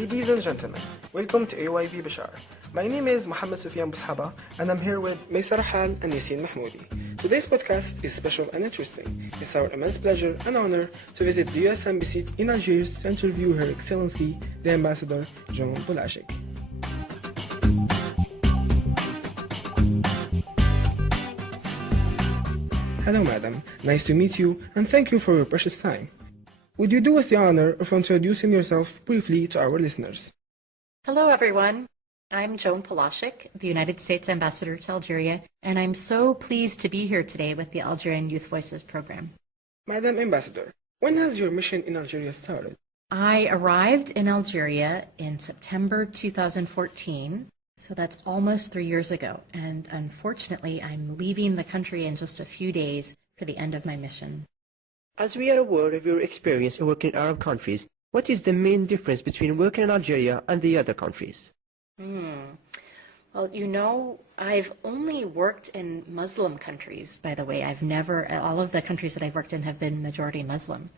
Ladies and gentlemen, welcome to AYV Bechar. My name is Mohammed Sufyan Boushaba and I'm here with Maysar Hal and Yassine Mahmoudi. Today's podcast is special and interesting. It's our immense pleasure and honor to visit the US Embassy in Algiers to interview Her Excellency, the Ambassador Joan Polashick. Hello madam, nice to meet you and thank you for your precious time. Would you do us the honor of introducing yourself briefly to our listeners? Hello, everyone. I'm Joan Polashick, the United States Ambassador to Algeria, and I'm so pleased to be here today with the Algerian Youth Voices program. Madam Ambassador, when has your mission in Algeria started? I arrived in Algeria in September 2014, so that's almost 3 years ago, and unfortunately, I'm leaving the country in just a few days for the end of my mission. As we are aware of your experience in working in Arab countries, what is the main difference between working in Algeria and the other countries? Well, you know, I've only worked in Muslim countries, by the way. All of the countries that I've worked in have been majority Muslim.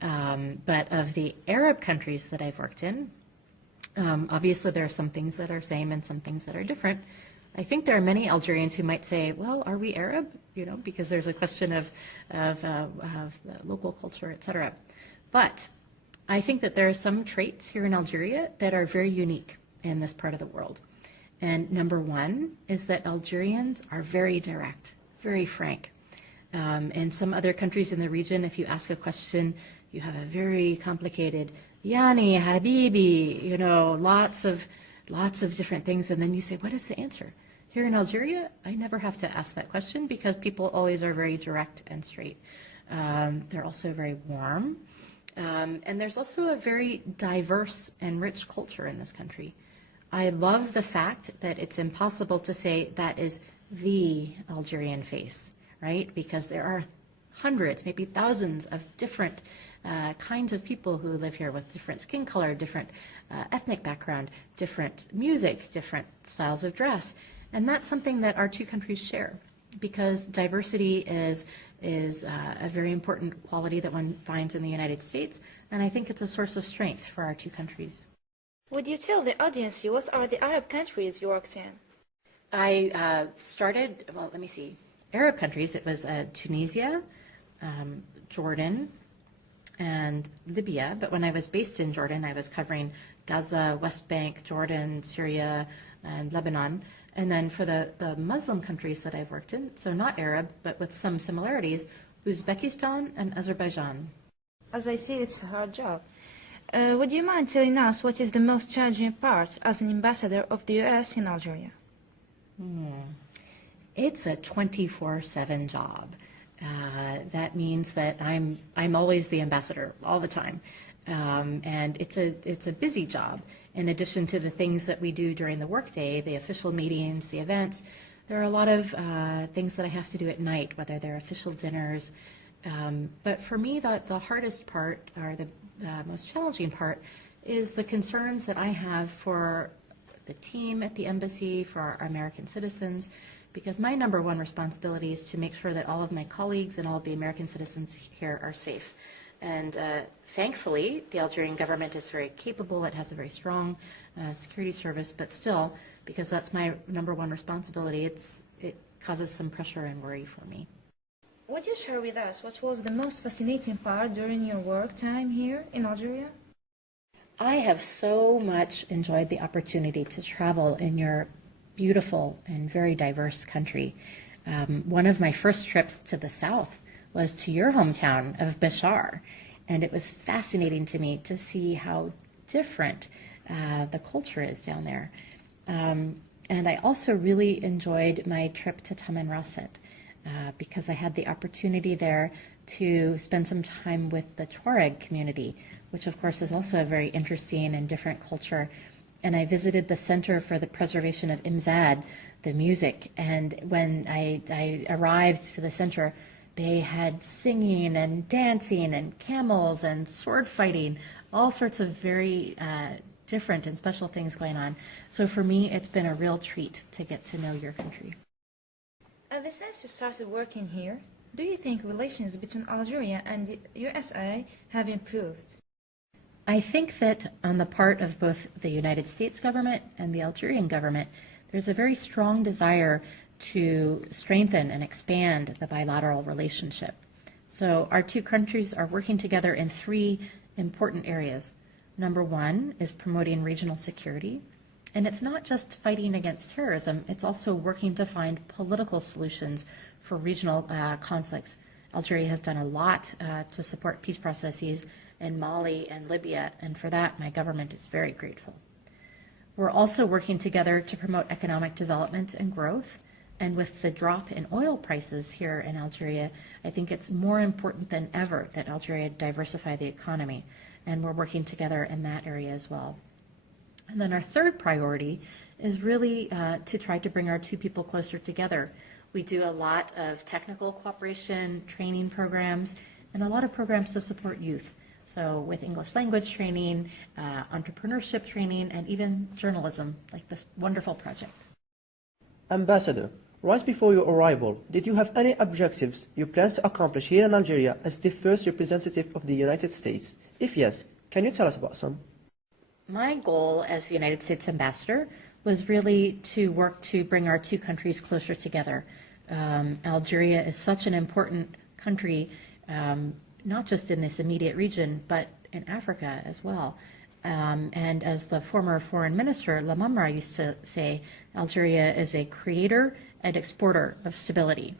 But of the Arab countries that I've worked in, obviously there are some things that are same and some things that are different. I think there are many Algerians who might say, well, are we Arab? You know, because there's a question of local culture, etc. But I think that there are some traits here in Algeria that are very unique in this part of the world. And number one is that Algerians are very direct, very frank. In some other countries in the region, if you ask a question, you have a very complicated Yani, Habibi, you know, lots of different things, and then you say, what is the answer? Here in Algeria, I never have to ask that question because people always are very direct and straight. They're also very warm. And there's also a very diverse and rich culture in this country. I love the fact that it's impossible to say that is the Algerian face, right? Because there are hundreds, maybe thousands of different kinds of people who live here with different skin color, different ethnic background, different music, different styles of dress. And that's something that our two countries share, because diversity is a very important quality that one finds in the United States, and I think it's a source of strength for our two countries. Would you tell the audience what are the Arab countries you worked in? I started, well, let me see, Arab countries. It was Tunisia, Jordan, and Libya. But when I was based in Jordan, I was covering Gaza, West Bank, Jordan, Syria, and Lebanon. And then for the Muslim countries that I've worked in, so not Arab, but with some similarities, Uzbekistan and Azerbaijan. As I see, it's a hard job. Would you mind telling us what is the most challenging part as an ambassador of the US in Algeria? It's a 24/7 job. That means that I'm always the ambassador all the time. And it's a busy job. In addition to the things that we do during the workday, the official meetings, the events, there are a lot of things that I have to do at night, whether they're official dinners. But for me, the hardest part, or the most challenging part, is the concerns that I have for the team at the embassy, for our American citizens, because my number one responsibility is to make sure that all of my colleagues and all of the American citizens here are safe. And thankfully, the Algerian government is very capable. It has a very strong security service, but still, because that's my number one responsibility, it causes some pressure and worry for me. Would you share with us what was the most fascinating part during your work time here in Algeria? I have so much enjoyed the opportunity to travel in your beautiful and very diverse country. One of my first trips to the south was to your hometown of Bechar, and it was fascinating to me to see how different the culture is down there. And I also really enjoyed my trip to Tamanrasset because I had the opportunity there to spend some time with the Tuareg community, which of course is also a very interesting and different culture. And I visited the Center for the Preservation of Imzad, the music, and when I arrived to the center, they had singing and dancing and camels and sword fighting, all sorts of very different and special things going on. So for me, it's been a real treat to get to know your country. Ever since you started working here, do you think relations between Algeria and the USA have improved? I think that on the part of both the United States government and the Algerian government, there's a very strong desire to strengthen and expand the bilateral relationship. So our two countries are working together in three important areas. Number one is promoting regional security. And it's not just fighting against terrorism, it's also working to find political solutions for regional conflicts. Algeria has done a lot to support peace processes in Mali and Libya, and for that, my government is very grateful. We're also working together to promote economic development and growth. And with the drop in oil prices here in Algeria, I think it's more important than ever that Algeria diversify the economy. And we're working together in that area as well. And then our third priority is really to try to bring our two people closer together. We do a lot of technical cooperation, training programs, and a lot of programs to support youth. So with English language training, entrepreneurship training, and even journalism, like this wonderful project. Ambassador, right before your arrival, did you have any objectives you plan to accomplish here in Algeria as the first representative of the United States? If yes, can you tell us about some? My goal as the United States ambassador was really to work to bring our two countries closer together. Algeria is such an important country, not just in this immediate region, but in Africa as well. And as the former foreign minister, Lamamra, used to say, Algeria is a creator and exporter of stability.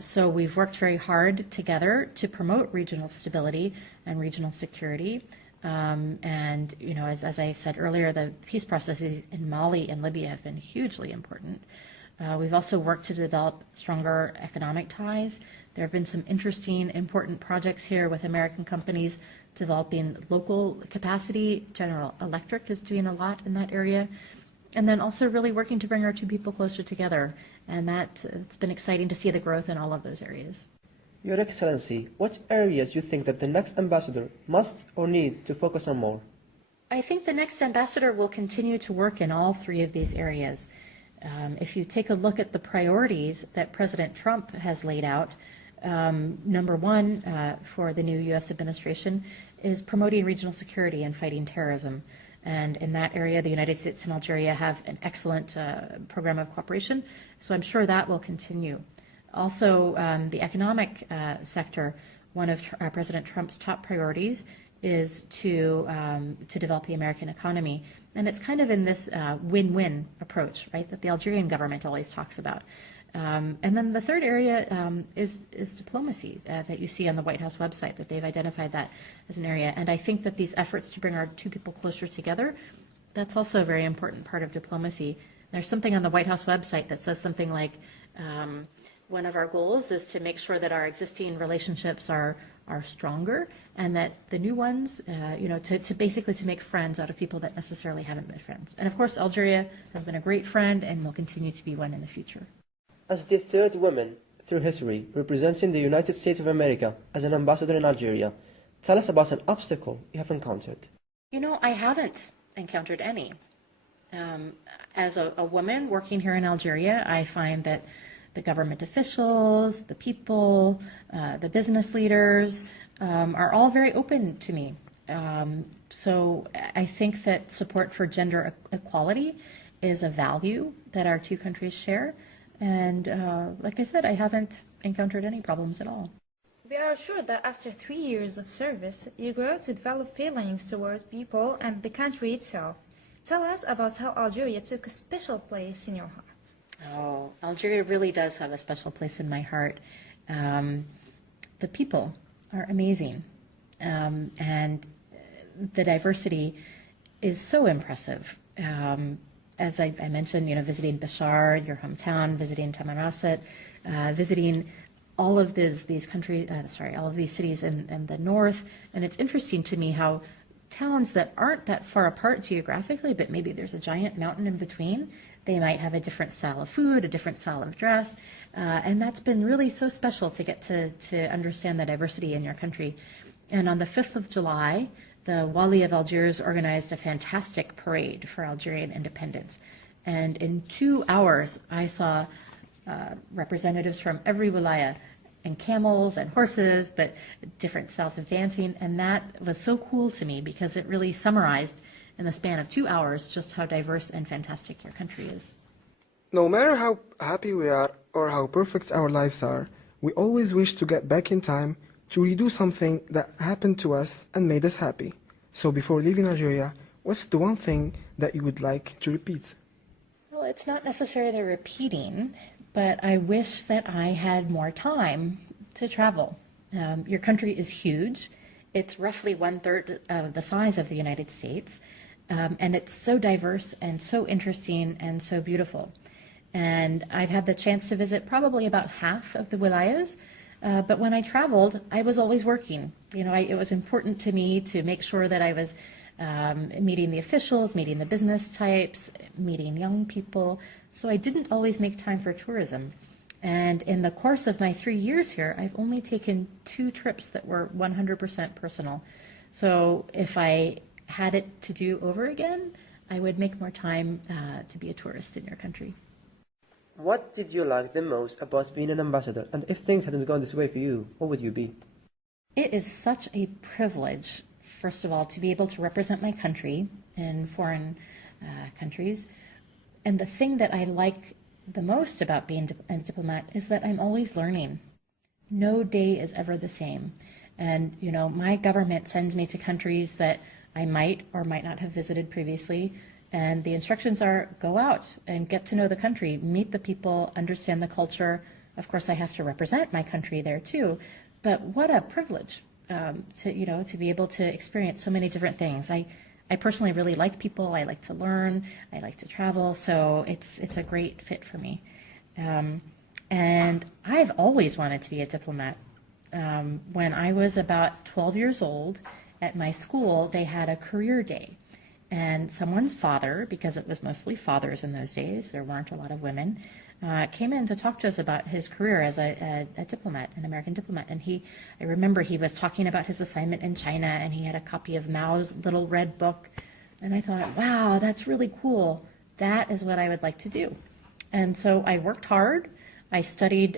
So we've worked very hard together to promote regional stability and regional security. And, you know, as I said earlier, the peace processes in Mali and Libya have been hugely important. We've also worked to develop stronger economic ties. There have been some interesting, important projects here with American companies developing local capacity. General Electric is doing a lot in that area. And then also really working to bring our two people closer together. And it's been exciting to see the growth in all of those areas. Your Excellency, what areas do you think that the next ambassador must or need to focus on more? I think the next ambassador will continue to work in all three of these areas. If you take a look at the priorities that President Trump has laid out, number one for the new U.S. administration is promoting regional security and fighting terrorism. And in that area, the United States and Algeria have an excellent program of cooperation, so I'm sure that will continue. Also, the economic sector, one of President Trump's top priorities is to develop the American economy. And it's kind of in this win-win approach, right, that the Algerian government always talks about. And then the third area is diplomacy that you see on the White House website, that they've identified that as an area. And I think that these efforts to bring our two people closer together, that's also a very important part of diplomacy. There's something on the White House website that says something like, one of our goals is to make sure that our existing relationships are stronger, and that the new ones, to basically to make friends out of people that necessarily haven't been friends. And of course, Algeria has been a great friend and will continue to be one in the future. As the third woman through history representing the United States of America as an ambassador in Algeria, tell us about an obstacle you have encountered. You know, I haven't encountered any. As a woman working here in Algeria, I find that the government officials, the people, the business leaders are all very open to me. So I think that support for gender equality is a value that our two countries share. And like I said, I haven't encountered any problems at all. We are sure that after 3 years of service, you grow to develop feelings towards people and the country itself. Tell us about how Algeria took a special place in your heart. Oh, Algeria really does have a special place in my heart. The people are amazing, and the diversity is so impressive. As I mentioned, visiting Bechar, your hometown, visiting Tamanrasset, visiting all of these countries, all of these cities in the north, and it's interesting to me how towns that aren't that far apart geographically, but maybe there's a giant mountain in between, they might have a different style of food, a different style of dress, and that's been really so special to get to understand the diversity in your country. And on the 5th of July, the Wali of Algiers organized a fantastic parade for Algerian independence. And in 2 hours, I saw representatives from every wilaya and camels and horses, but different styles of dancing. And that was so cool to me because it really summarized in the span of 2 hours just how diverse and fantastic your country is. No matter how happy we are or how perfect our lives are, we always wish to get back in time to redo something that happened to us and made us happy. So before leaving Algeria, what's the one thing that you would like to repeat? Well, it's not necessarily repeating, but I wish that I had more time to travel. Your country is huge. It's roughly 1/3 of the size of the United States, and it's so diverse and so interesting and so beautiful. And I've had the chance to visit probably about half of the wilayas, but when I traveled, I was always working. It was important to me to make sure that I was meeting the officials, meeting the business types, meeting young people. So I didn't always make time for tourism. And in the course of my 3 years here, I've only taken 2 trips that were 100% personal. So if I had it to do over again, I would make more time to be a tourist in your country. What did you like the most about being an ambassador? And if things hadn't gone this way for you, what would you be? It is such a privilege, first of all, to be able to represent my country in foreign countries. And the thing that I like the most about being a diplomat is that I'm always learning. No day is ever the same. And, my government sends me to countries that I might or might not have visited previously. And the instructions are go out and get to know the country, meet the people, understand the culture. Of course, I have to represent my country there too. But what a privilege to be able to experience so many different things. I personally really like people. I like to learn. I like to travel. So it's a great fit for me. And I've always wanted to be a diplomat. When I was about 12 years old, at my school, they had a career day. And someone's father, because it was mostly fathers in those days, there weren't a lot of women, came in to talk to us about his career as a diplomat, an American diplomat. And I remember he was talking about his assignment in China, and he had a copy of Mao's little red book. And I thought, wow, that's really cool. That is what I would like to do. And so I worked hard. I studied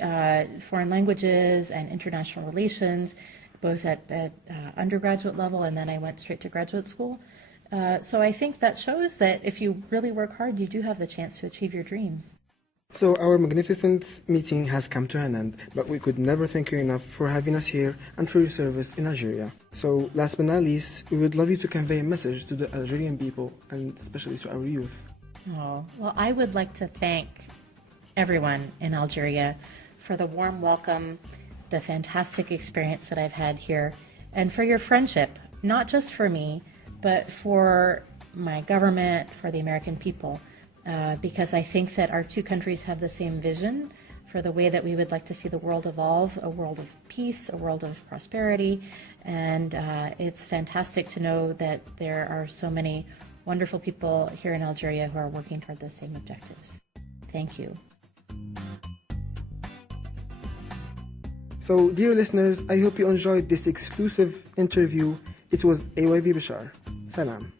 foreign languages and international relations, both at undergraduate level, and then I went straight to graduate school. So I think that shows that if you really work hard, you do have the chance to achieve your dreams. So our magnificent meeting has come to an end, but we could never thank you enough for having us here and for your service in Algeria. So last but not least, we would love you to convey a message to the Algerian people and especially to our youth. Oh, well, I would like to thank everyone in Algeria for the warm welcome, the fantastic experience that I've had here, and for your friendship, not just for me, but for my government, for the American people, because I think that our two countries have the same vision for the way that we would like to see the world evolve, a world of peace, a world of prosperity, and it's fantastic to know that there are so many wonderful people here in Algeria who are working toward those same objectives. Thank you. So, dear listeners, I hope you enjoyed this exclusive interview. It was AYV Bechar. Salam.